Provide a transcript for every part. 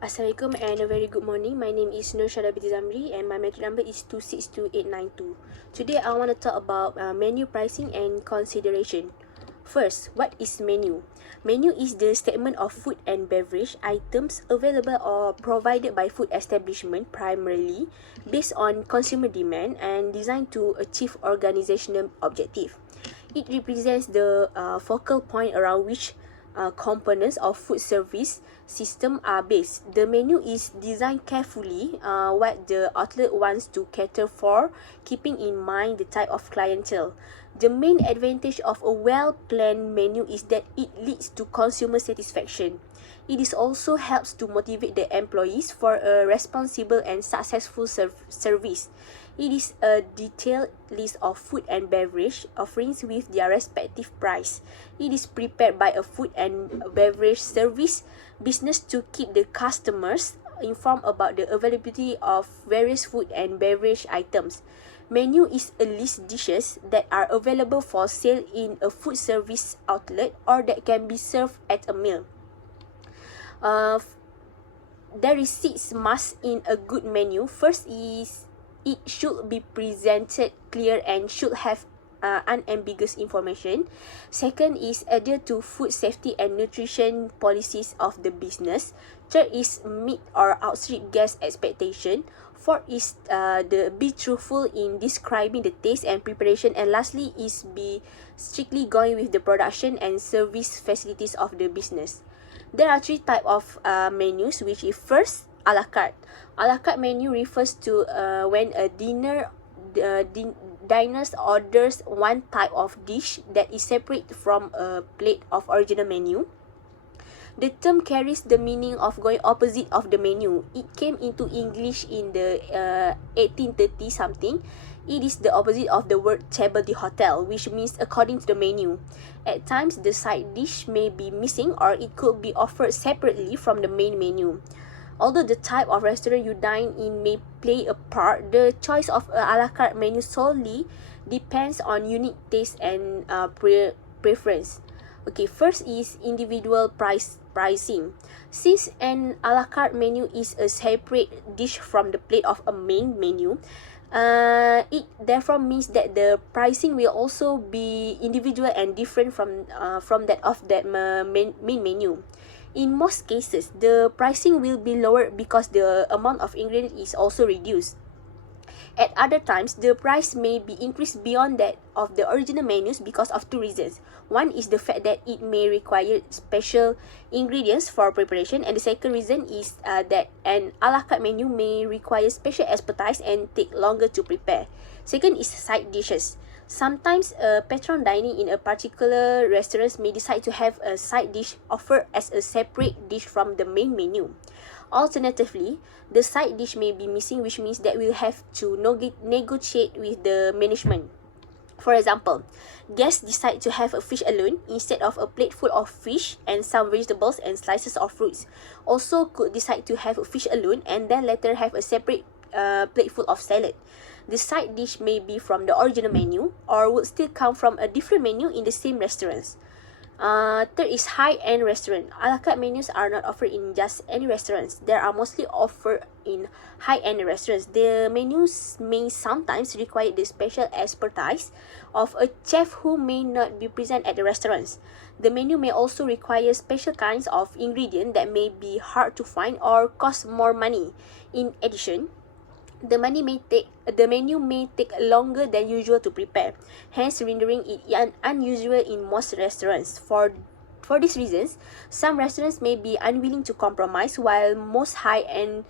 Assalamualaikum and a very good morning. My name is Nur Shada binti Zamri and my matric number is 262892. Today I want to talk about menu pricing and consideration. First, what is menu? Menu is the statement of food and beverage items available or provided by food establishment primarily based on consumer demand and designed to achieve organizational objective. It represents the focal point around which components of food service system are based. The menu is designed carefully what the outlet wants to cater for, keeping in mind the type of clientele. The main advantage of a well-planned menu is that it leads to consumer satisfaction. It is also helps to motivate the employees for a responsible and successful service. It is a detailed list of food and beverage offerings with their respective price. It is prepared by a food and beverage service business to keep the customers informed about the availability of various food and beverage items. Menu is a list dishes that are available for sale in a food service outlet or that can be served at a meal. There is 6 must in a good menu. First is it should be presented clear and should have unambiguous information. Second is adhere to food safety and nutrition policies of the business. Third is meet or outstrip guest expectation. Fourth is be truthful in describing the taste and preparation. And lastly is be strictly going with the production and service facilities of the business. There are 3 types of menus, which is first, a la carte. A la carte menu refers to when a diners orders one type of dish that is separate from a plate of original menu. The term carries the meaning of going opposite of the menu. It came into English in the 1830 something. It is the opposite of the word table d'hote, which means according to the menu. At times, the side dish may be missing or it could be offered separately from the main menu. Although the type of restaurant you dine in may play a part, the choice of a la carte menu solely depends on unique taste and preference. Okay, first is individual pricing. Since an a la carte menu is a separate dish from the plate of a main menu, it therefore means that the pricing will also be individual and different from that of that main menu. In most cases, the pricing will be lower because the amount of ingredient is also reduced. At other times, the price may be increased beyond that of the original menus because of 2 reasons. One is the fact that it may require special ingredients for preparation, and the second reason is that an a la carte menu may require special expertise and take longer to prepare. Second is side dishes. Sometimes a patron dining in a particular restaurant may decide to have a side dish offered as a separate dish from the main menu. Alternatively, the side dish may be missing, which means that we'll have to negotiate with the management. For example, guests decide to have a fish alone instead of a plate full of fish and some vegetables and slices of fruits. Also could decide to have a fish alone and then later have a separate plate full of salad. The side dish may be from the original menu or would still come from a different menu in the same restaurants. Third is high-end restaurant. A la carte menus are not offered in just any restaurants. They are mostly offered in high-end restaurants. The menus may sometimes require the special expertise of a chef who may not be present at the restaurants. The menu may also require special kinds of ingredient that may be hard to find or cost more money. In addition, the menu may take longer than usual to prepare, hence rendering it unusual in most restaurants. For these reasons, some restaurants may be unwilling to compromise, while most high-end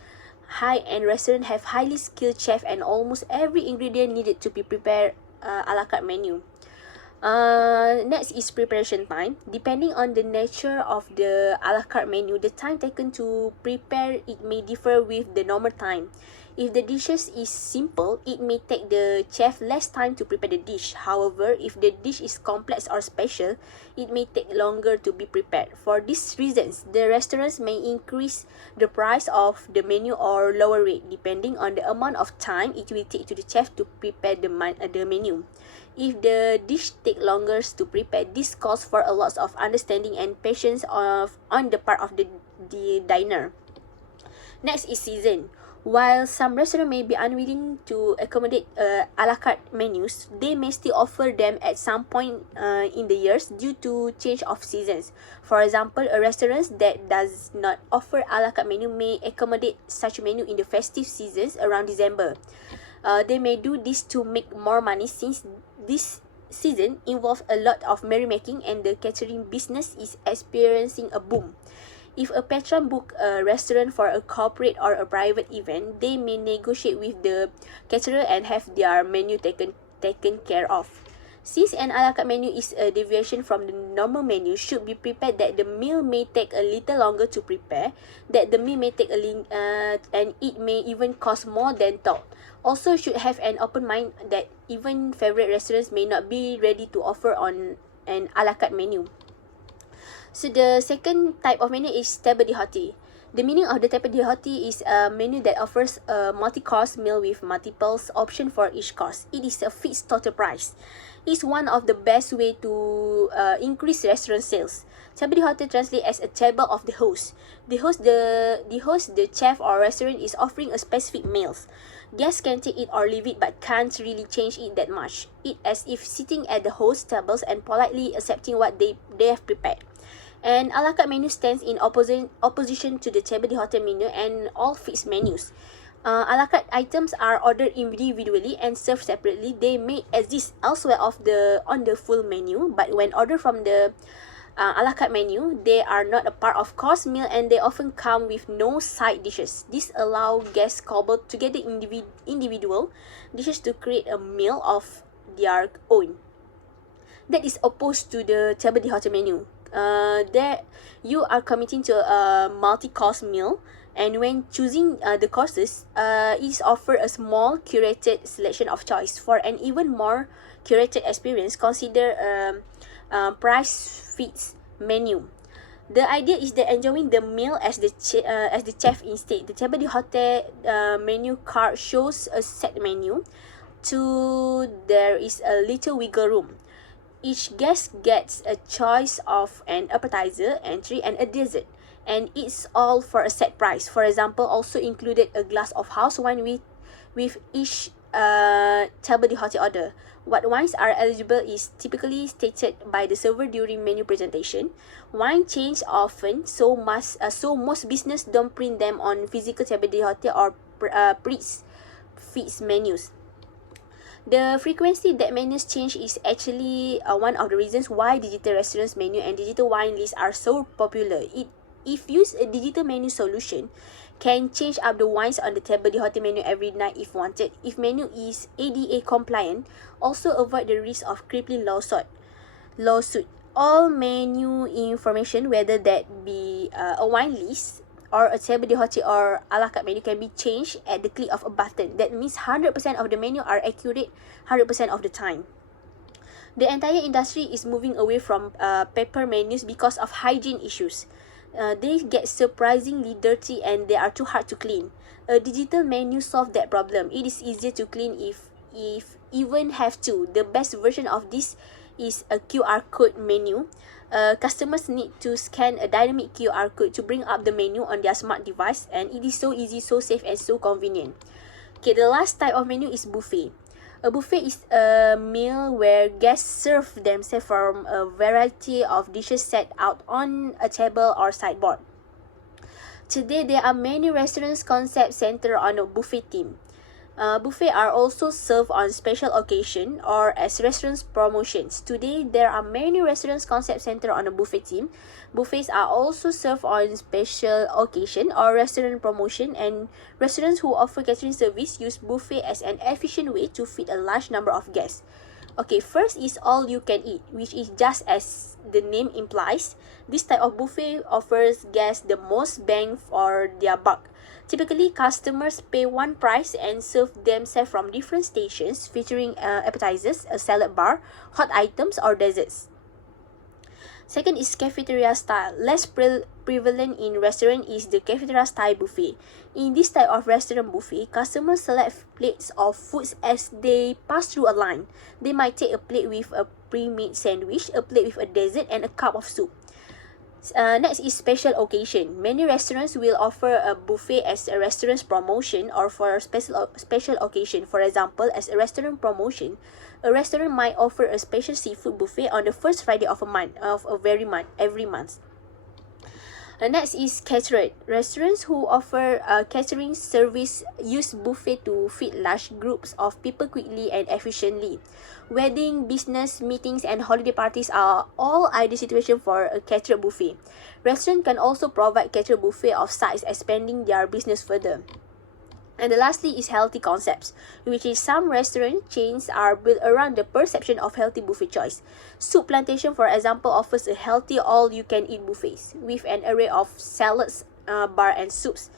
restaurants have highly skilled chef and almost every ingredient needed to be prepared a la carte menu. Next is preparation time. Depending on the nature of the a la carte menu, the time taken to prepare it may differ with the normal time. If the dishes is simple, it may take the chef less time to prepare the dish. However, if the dish is complex or special, it may take longer to be prepared. For these reasons, the restaurants may increase the price of the menu or lower it, depending on the amount of time it will take to the chef to prepare the menu. If the dish take longer to prepare, this calls for a lot of understanding and patience on the part of the diner. Next is season. While some restaurants may be unwilling to accommodate a la carte menus, they may still offer them at some point in the years due to change of seasons. For example, a restaurant that does not offer a la carte menu may accommodate such menu in the festive seasons around December. They may do this to make more money since this season involves a lot of merrymaking and the catering business is experiencing a boom. If a patron book a restaurant for a corporate or a private event, they may negotiate with the caterer and have their menu taken care of. Since an a la carte menu is a deviation from the normal menu, should be prepared that the meal may take a little longer to prepare, that the meal may take and it may even cost more than thought. Also should have an open mind that even favorite restaurants may not be ready to offer on an a la carte menu. So the second type of menu is table d'hôte. The meaning of the table d'hôte is a menu that offers a multi-course meal with multiple options for each course. It is a fixed total price. It's one of the best way to increase restaurant sales. Table d'hôte translates as a table of the host. The chef or restaurant is offering a specific meals. Guests can take it or leave it but can't really change it that much. It as if sitting at the host tables and politely accepting what they have prepared. An a la carte menu stands in opposition to the table d'hôte menu and all fixed menus. A la carte items are ordered individually and served separately. They may exist elsewhere on the full menu, but when ordered from the a la carte menu, they are not a part of course meal and they often come with no side dishes. This allows guests cobble together individual dishes to create a meal of their own. That is opposed to the table d'hôte menu. There you are committing to a multi-course meal, and when choosing the courses, it is offered a small curated selection of choice. For an even more curated experience, consider a price fixed menu. The idea is that enjoying the meal as the chef instead. The table d'hôte menu card shows a set menu. There is a little wiggle room. Each guest gets a choice of an appetizer, entry, and a dessert, and it's all for a set price. For example, also included a glass of house wine with each table d'hôte order. What wines are eligible is typically stated by the server during menu presentation. Wine change often, so most business don't print them on physical table d'hôte or pre-fixed menus. The frequency that menus change is actually one of the reasons why digital restaurants menu and digital wine lists are so popular. If use a digital menu solution, can change up the wines on the table d'hôte menu every night if wanted. If menu is ADA compliant, also avoid the risk of crippling lawsuit. All menu information, whether that be a wine list or a table d'hôte or a la carte menu, can be changed at the click of a button. That means 100% of the menu are accurate 100% of the time. The entire industry is moving away from paper menus because of hygiene issues. They get surprisingly dirty and they are too hard to clean. A digital menu solves that problem. It is easier to clean if even have to. The best version of this is a QR code menu. Customers need to scan a dynamic QR code to bring up the menu on their smart device, and it is so easy, so safe, and so convenient. Okay, the last type of menu is buffet. A buffet is a meal where guests serve themselves from a variety of dishes set out on a table or sideboard. Today, there are many restaurants concept centered on a buffet theme. Buffets are also served on special occasion or as restaurants promotions. Today, there are many restaurants concept centered on a buffet theme. Buffets are also served on special occasion or restaurant promotion, and restaurants who offer catering service use buffet as an efficient way to feed a large number of guests. Okay, first is all you can eat, which is just as the name implies. This type of buffet offers guests the most bang for their buck. Typically, customers pay one price and serve themselves from different stations, featuring appetizers, a salad bar, hot items, or desserts. Second is cafeteria style. Less prevalent in restaurant is the cafeteria style buffet. In this type of restaurant buffet, customers select plates of foods as they pass through a line. They might take a plate with a pre-made sandwich, a plate with a dessert, and a cup of soup. Next is special occasion. Many restaurants will offer a buffet as a restaurant's promotion or for a special occasion. For example, as a restaurant promotion, a restaurant might offer a special seafood buffet on the first Friday of every month. Next is caterer. Restaurants who offer catering service use buffet to feed large groups of people quickly and efficiently. Wedding, business, meetings, and holiday parties are all ideal situations for a caterer buffet. Restaurants can also provide caterer buffet of sides, expanding their business further. And the lastly is healthy concepts, which is some restaurant chains are built around the perception of healthy buffet choice. Soup Plantation, for example, offers a healthy all-you-can-eat buffets with an array of salads, bar, and soups.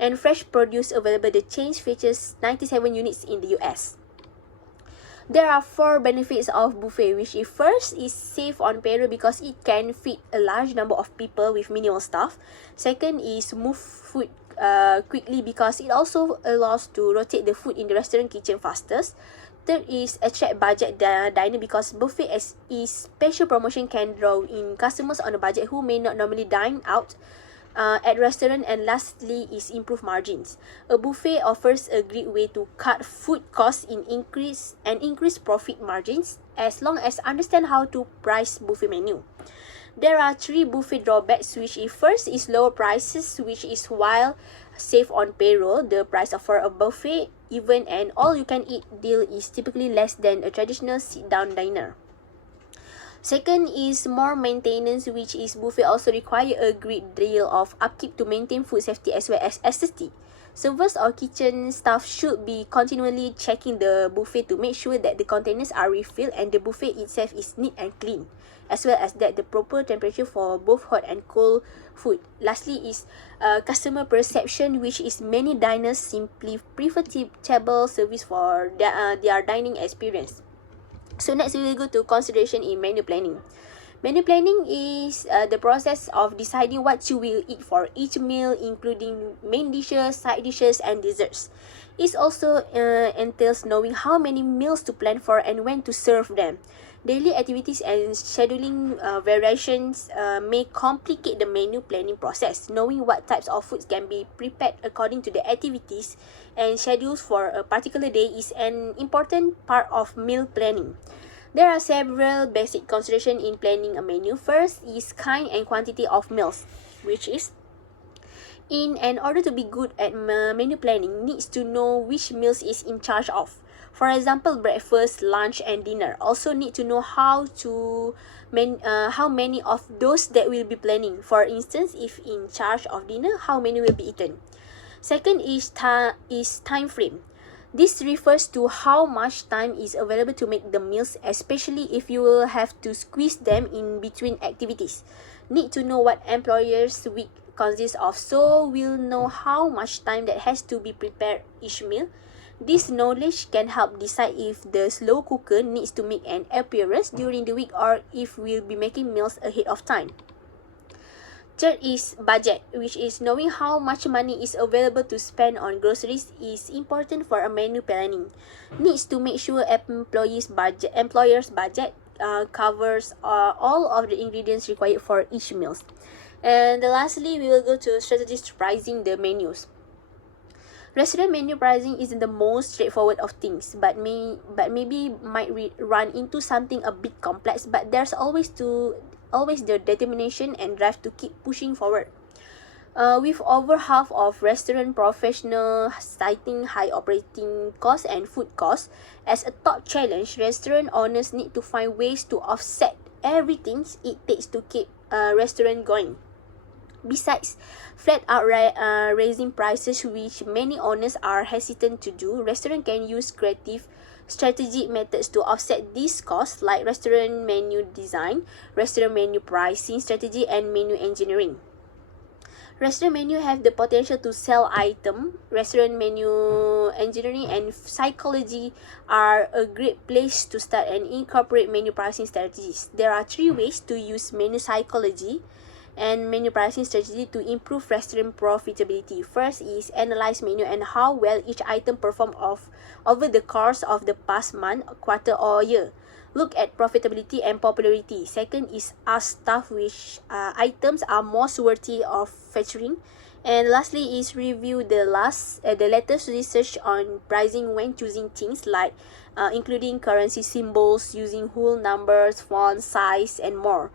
And fresh produce available. The chain features 97 units in the US. There are 4 benefits of buffet, which is first is safe on payroll because it can feed a large number of people with minimal staff. Second is move food quickly because it also allows to rotate the food in the restaurant kitchen fastest. Third is attract budget diner because buffet as is special promotion can draw in customers on a budget who may not normally dine out at restaurant. And lastly is improve margins. A buffet offers a great way to cut food costs and increase profit margins as long as understand how to price buffet menu. There are 3 buffet drawbacks, which is first is lower prices, which is while safe on payroll, the price for a buffet, even an all-you-can-eat deal is typically less than a traditional sit-down diner. Second is more maintenance, which is buffet also require a great deal of upkeep to maintain food safety as well as aesthetic. Servers or kitchen staff should be continually checking the buffet to make sure that the containers are refilled and the buffet itself is neat and clean, as well as that the proper temperature for both hot and cold food. Lastly is customer perception, which is many diners simply prefer table service for their dining experience. So next we will go to consideration in menu planning. Menu planning is the process of deciding what you will eat for each meal, including main dishes, side dishes, and desserts. It also entails knowing how many meals to plan for and when to serve them. Daily activities and scheduling variations may complicate the menu planning process. Knowing what types of foods can be prepared according to the activities and schedules for a particular day is an important part of meal planning. There are several basic considerations in planning a menu. First is kind and quantity of meals, which is in order to be good at menu planning, needs to know which meals is in charge of. For example, breakfast, lunch, and dinner. Also need to know how many of those that will be planning. For instance, if in charge of dinner, how many will be eaten. Second is time frame. This refers to how much time is available to make the meals, especially if you will have to squeeze them in between activities. Need to know what employers' week consists of, so we'll know how much time that has to be prepared each meal. This knowledge can help decide if the slow cooker needs to make an appearance during the week or if we'll be making meals ahead of time. Third is budget, which is knowing how much money is available to spend on groceries is important for a menu planning. Needs to make sure employer's budget covers all of the ingredients required for each meal. And lastly, we will go to strategies pricing the menus. Restaurant menu pricing isn't the most straightforward of things, but maybe might run into something a bit complex. But there's always the determination and drive to keep pushing forward. With over half of restaurant professionals citing high operating costs and food costs as a top challenge, restaurant owners need to find ways to offset everything it takes to keep a restaurant going. Besides flat out raising prices, which many owners are hesitant to do, restaurants can use creative strategic methods to offset these costs like restaurant menu design, restaurant menu pricing strategy, and menu engineering. Restaurant menu have the potential to sell item. Restaurant menu engineering and psychology are a great place to start and incorporate menu pricing strategies. There are 3 ways to use menu psychology and menu pricing strategy to improve restaurant profitability. First is analyze menu and how well each item performed over the course of the past month, quarter, or year. look at profitability and popularity. Second is ask staff which items are most worthy of featuring. And lastly is review the latest research on pricing when choosing things like including currency symbols, using whole numbers, font size, and more.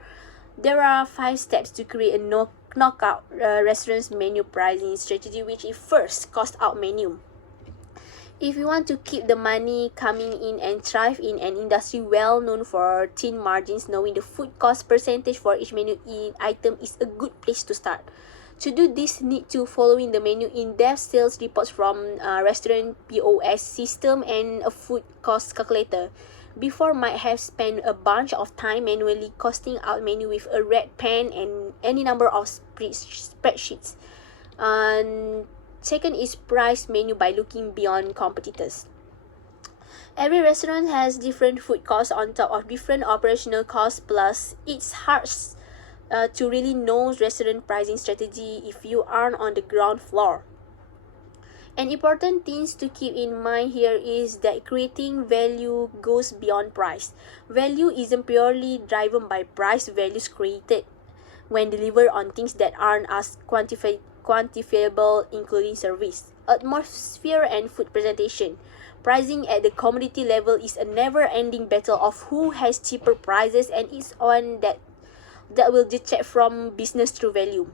There are 5 steps to create a knockout restaurant's menu pricing strategy, which is first, cost out menu. If you want to keep the money coming in and thrive in an industry well known for thin margins, knowing the food cost percentage for each menu item is a good place to start. To do this, need to following the menu in-depth sales reports from restaurant POS system and a food cost calculator. Before might have spent a bunch of time manually costing out menu with a red pen and any number of spreadsheets. And second is price menu by looking beyond competitors. Every restaurant has different food costs on top of different operational costs, plus it's hard to really know restaurant pricing strategy if you aren't on the ground floor. An important thing to keep in mind here is that creating value goes beyond price. Value isn't purely driven by price. Values created when delivered on things that aren't as quantifiable, including service, atmosphere, and food presentation. Pricing at the commodity level is a never-ending battle of who has cheaper prices, and it's one that will detract from business through value.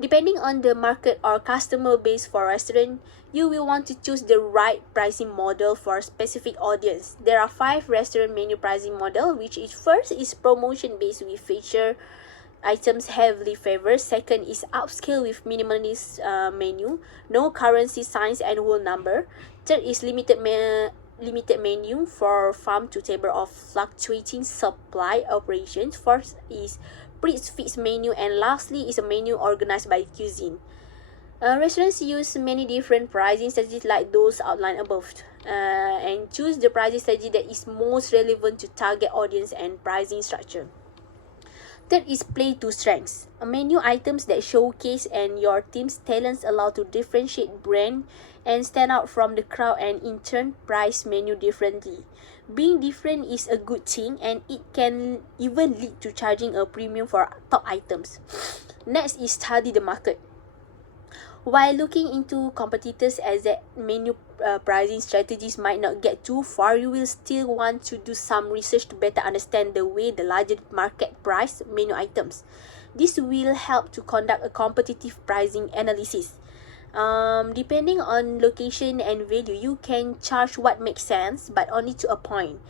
Depending on the market or customer base for a restaurant, you will want to choose the right pricing model for a specific audience. There are 5 restaurant menu pricing model, which is first is promotion based with feature items heavily favored. Second is upscale with minimalist menu, no currency signs and whole number. Third is limited menu for farm to table of fluctuating supply operations. Fourth is fixed menu, and lastly is a menu organized by cuisine. Restaurants use many different pricing strategies like those outlined above, and choose the pricing strategy that is most relevant to target audience and pricing structure. Third is play to strengths. Menu items that showcase and your team's talents allow to differentiate brand and stand out from the crowd, and in turn price menu differently. Being different is a good thing, and it can even lead to charging a premium for top items. Next is study the market. While looking into competitors, as that menu pricing strategies might not get too far, you will still want to do some research to better understand the way the larger market price menu items. This will help to conduct a competitive pricing analysis. Depending on location and value, you can charge what makes sense, but only to a point.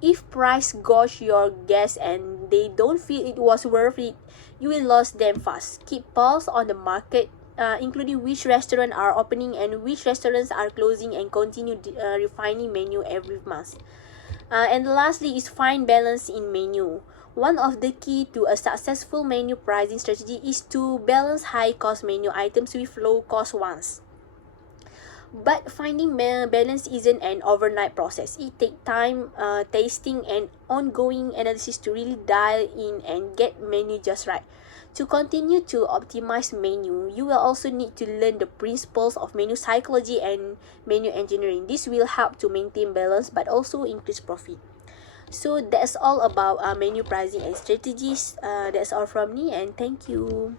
If price gouge your guests and they don't feel it was worth it, you will lose them fast. Keep pulse on the market, including which restaurants are opening and which restaurants are closing, and continue refining menu every month. And lastly is find balance in menu. One of the key to a successful menu pricing strategy is to balance high-cost menu items with low-cost ones. But finding balance isn't an overnight process. It takes time, tasting, and ongoing analysis to really dial in and get menu just right. To continue to optimize menu, you will also need to learn the principles of menu psychology and menu engineering. This will help to maintain balance but also increase profit. So that's all about menu pricing and strategies. That's all from me, and thank you.